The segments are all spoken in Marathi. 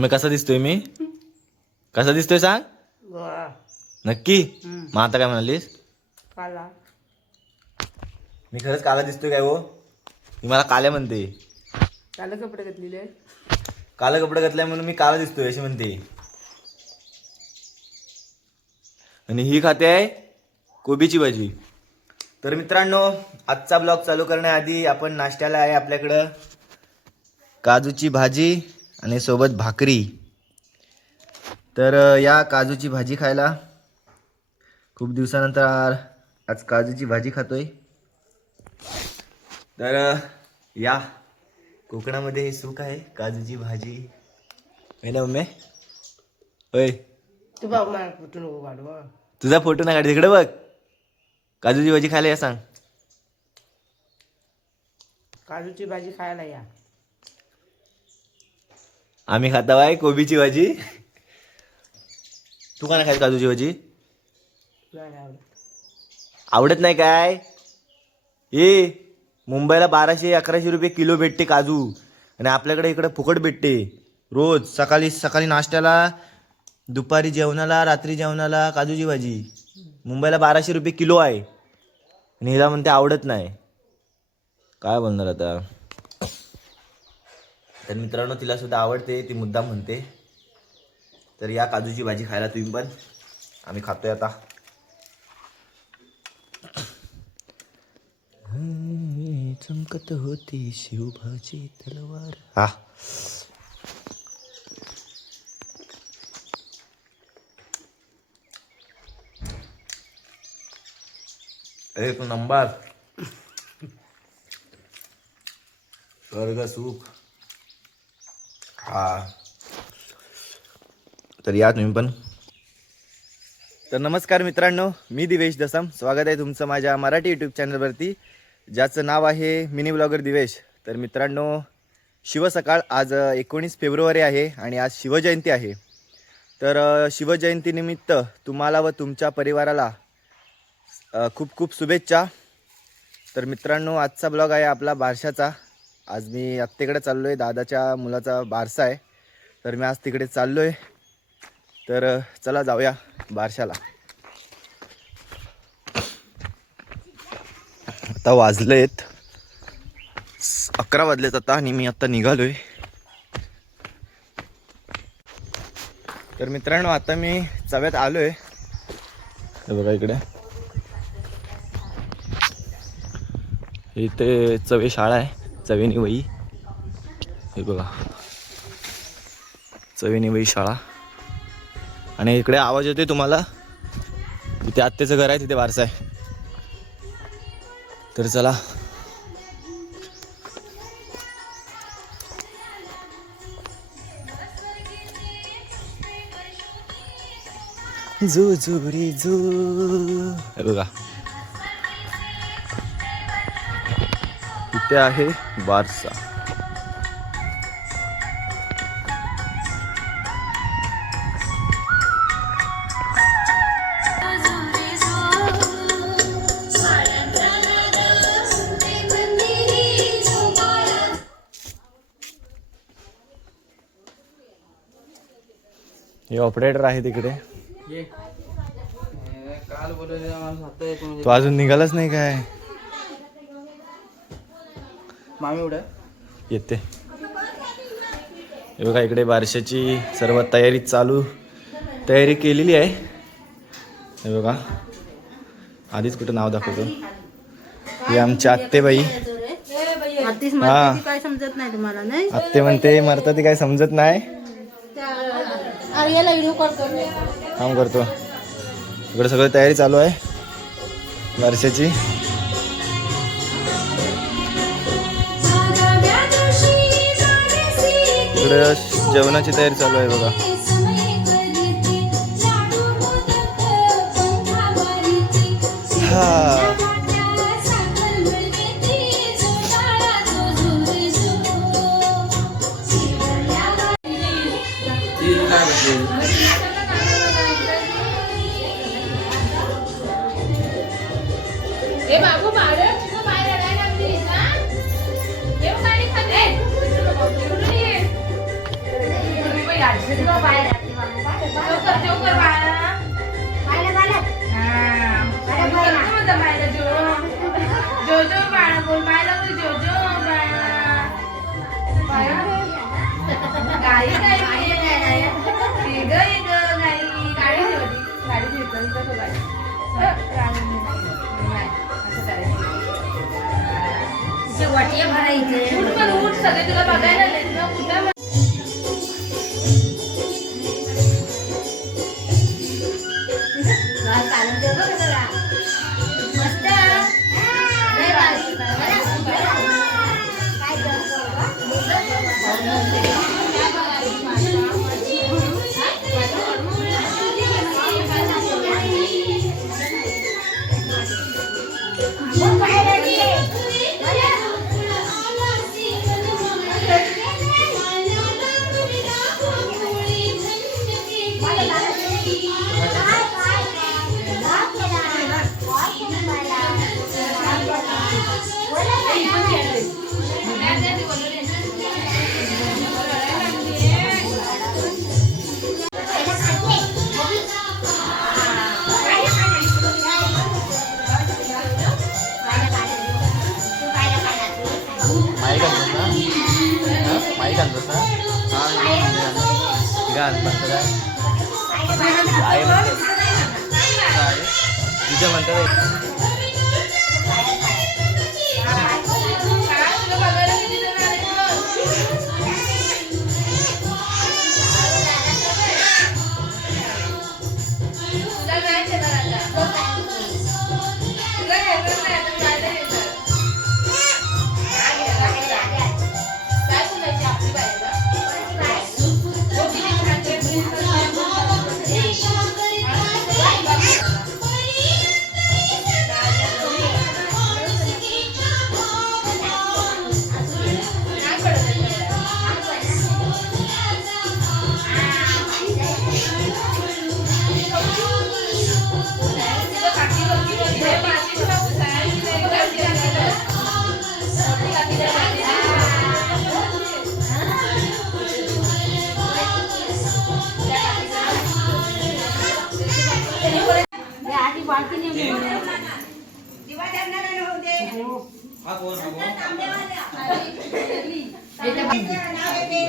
मम्मी कसा दिसतोय मी? कसा दिसतोय सांग? गोळा नक्की? हम्म. मग आता काय म्हणालीस? काला. मी खरंच काला दिसतोय काय हो? मी मला काल्या म्हणते. काला कपडे घातलेले. काला कपडे घातलाय म्हणून मी काला दिसतोय अशी म्हणते. आणि ही खाते आहे कोबीची भाजी. तर मित्रांनो आजचा ब्लॉग चालू करण्याआधी आपण नाश्त्याला आहे आपल्याकडं. काजूची भाजी आणि सोबत भाकरी. तर या काजूची भाजी खायला. खूप दिवसानंतर आज काजूची भाजी खातोय. तर या. कोकणामध्ये हे सुख आहे. काजूची भाजी. आहे ना मम्मी? होय. तू बघ मला कुठून नको काढू हं. तुझा फोटो नाही काढ तिकडे बघ. काजूची भाजी खायला या सांग. काजूची भाजी खायला या. आम्ही खाता बाय कोबीची भाजी. तू का नाही खायची काजूची भाजी? आवडत आवडत नाही काय? ए मुंबईला बाराशे अकराशे रुपये किलो भेटते काजू. आणि आपल्याकडे इकडे फुकट भेटते. रोज सकाळी सकाळी नाश्त्याला दुपारी जेवणाला रात्री जेवणाला काजूची भाजी. मुंबईला बाराशे रुपये किलो आहे. आणि हिला म्हणते आवडत नाही. काय बोलणार आता? तर मित्रांनो तिला सुद्धा आवडते. ती मुद्दाम म्हणते. तर या काजूची भाजी खायला तुम्ही पण. आम्ही खातोय आता. चमकत होती शिवभाजी तलवार. हा. एक नंबर. स्वर्ग सुख. हा तर या तुम्ही पण तर नमस्कार मित्रांनो मी दिवेश दसम. स्वागत आहे तुमचं माझ्या मराठी यूट्यूब चॅनलवरती ज्याचं नाव आहे मिनी ब्लॉगर दिवेश. तर मित्रांनो शिवसकाळ आज एकोणीस फेब्रुवारी आहे आणि आज शिवजयंती आहे. तर शिवजयंतीनिमित्त तुम्हाला व तुमच्या परिवाराला खूप खूप शुभेच्छा. तर मित्रांनो आजचा ब्लॉग आहे आपला बारशाचा. आज मी आत्तेकडे चाललो आहे दादाच्या मुलाचा बारसा आहे. तर मी आज तिकडे चाललो आहे तर चला जाऊया बारशाला. आता वाजलेत. आहेत अकरा वाजलेत आता आणि मी आत्ता निघालो आहे तर मित्रांनो आता मी चव्यात आलो आहे बघा इकडे. इथे चवे शाळा आहे. चवेनी वही हे बघा. चवेनी वही शाळा. आणि इकडे आवाज येतोय तुम्हाला. तिथे आत्याचं घर आहे तिथे वारसा आहे. तर चला. जो जो रे जो. हे बघा. इथे आहे बारसा. हे ऑपरेटर आहे तिकडे. तो अजून निघालाच नाही काय? मामी उड्या येते. हे बघा इकडे बारशाची सर्व तयारी चालू तयारी केलेली आहे. हे बघा आधीच कुठं नाव दाखवतो. ही आमची आत्तेबाई. हा. म्हणते ती काय समजत नाही तुम्हाला नाही? आत्ते म्हणते मरता ती काय समजत नाही. काम करतो. इकडे सगळी तयारी चालू आहे बारशाची. इकडे जेवणाची तयारी चालू आहे बघा. हा. वाटिया भरायचे उठ पण उठ सगळे तुला बघायला आलेत ना कुठं म्हणतो काय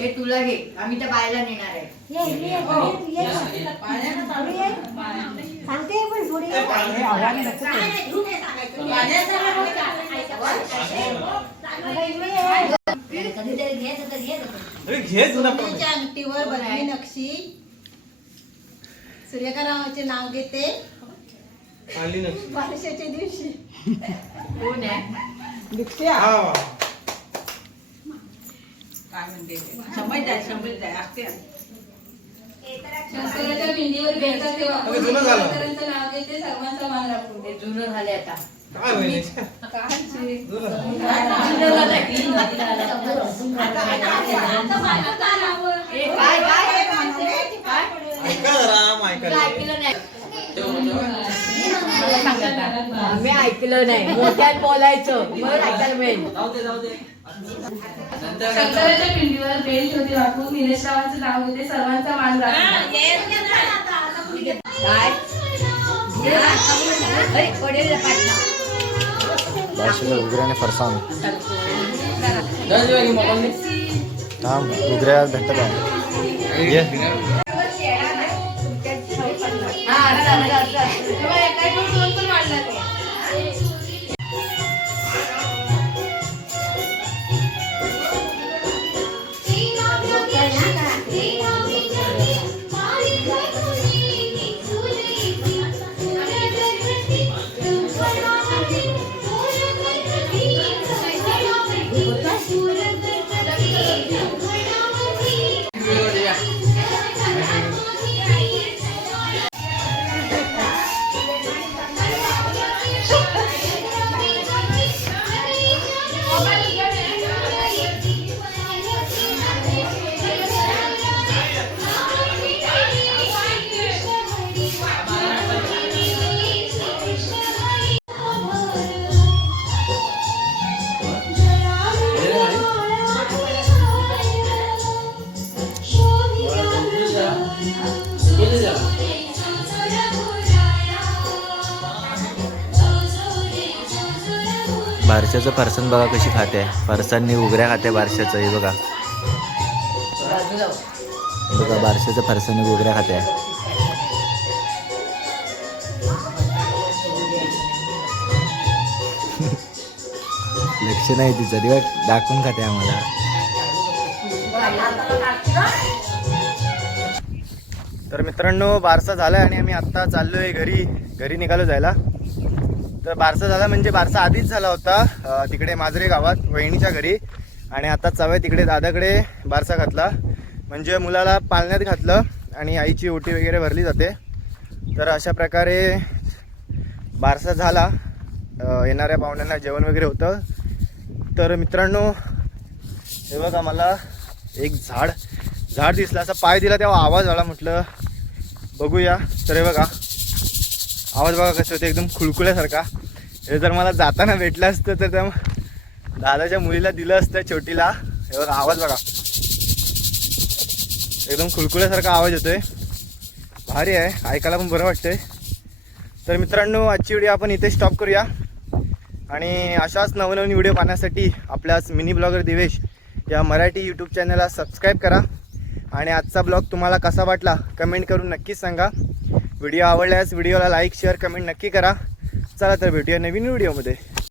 हे तुला घे. आम्ही त्या बायला नेणार आहे. सांगते पण थोडी. कधीतरी घ्यायचं तर घ्यायचं सोन्याच्या अंगठीवर बनली नक्षी. सूर्यकाराचे नाव घेते. बारशाच्या दिवशी. कोण आहे? शंकराच्या भिंडीवर भेटतात तेव्हा शंकराचं नाव घेते सर्वांचा मान राखून हे जुनं झाले. आता काय काय? ऐकलं नाही. मला सांगत आम्ही ऐकलं नाही. मोठ्यात बोलायचं. मग ऐकायला मिळेल. शंकराच्या पिंडीवर बेल ठेवते राखून निलेशरावांचं नाव घेते सर्वांचा मान काय? उगऱ्याने फरसाण. थांब उगऱ्या भेटत आहे. बारशाचं फरसन बघा कशी खाते. फरसांनी उघड्या खाते बारशाचं हे बघा. बघा बारशाचं फरसांनी उघड्या खाते. लक्ष नाही तिचं दिवस दाखवून खाते आम्हाला. तर मित्रांनो बारसा झाला आणि आम्ही आत्ता चाललोय घरी. घरी निघालो जायला. तर बारसा झाला म्हणजे बारसा आधीच झाला होता. तिकडे माजरे गावात वहिनीच्या घरी. आणि आता चव्या तिकडे दादाकडे बारसा घातला. म्हणजे मुलाला पालण्यात घातलं आणि आईची ओटी वगैरे भरली जाते. तर अशा प्रकारे बारसा झाला. येणाऱ्या पाहुण्यांना जेवण वगैरे होतं. तर मित्रांनो हे बघा मला एक झाड. झाड दिसलं असा पाय दिला तेव्हा आवाज आला म्हटलं बघूया. तर हे बघा. आवाज बघा कसं होतं एकदम खुळखुळ्यासारखा. हे जर मला जाताना भेटलं असतं तर त्या दादाच्या मुलीला दिलं असतं छोटीला. हे बघा आवाज बघा. एकदम खुळखुळ्यासारखा आवाज येतोय. भारी आहे ऐकायला पण बरं वाटतंय. तर मित्रांनो आजची व्हिडिओ आपण इथे स्टॉप करूया. आणि अशाच नवनवीन व्हिडिओ पाहण्यासाठी आपल्याच मिनी ब्लॉगर दिवेश या मराठी यूट्यूब चॅनलला सबस्क्राईब करा. आणि आजचा ब्लॉग तुम्हाला कसा वाटला कमेंट करून नक्कीच सांगा. व्हिडिओ आवडल्यास व्हिडिओला लाईक शेअर कमेंट नक्की करा. चला तर भेटूया नवीन व्हिडिओमध्ये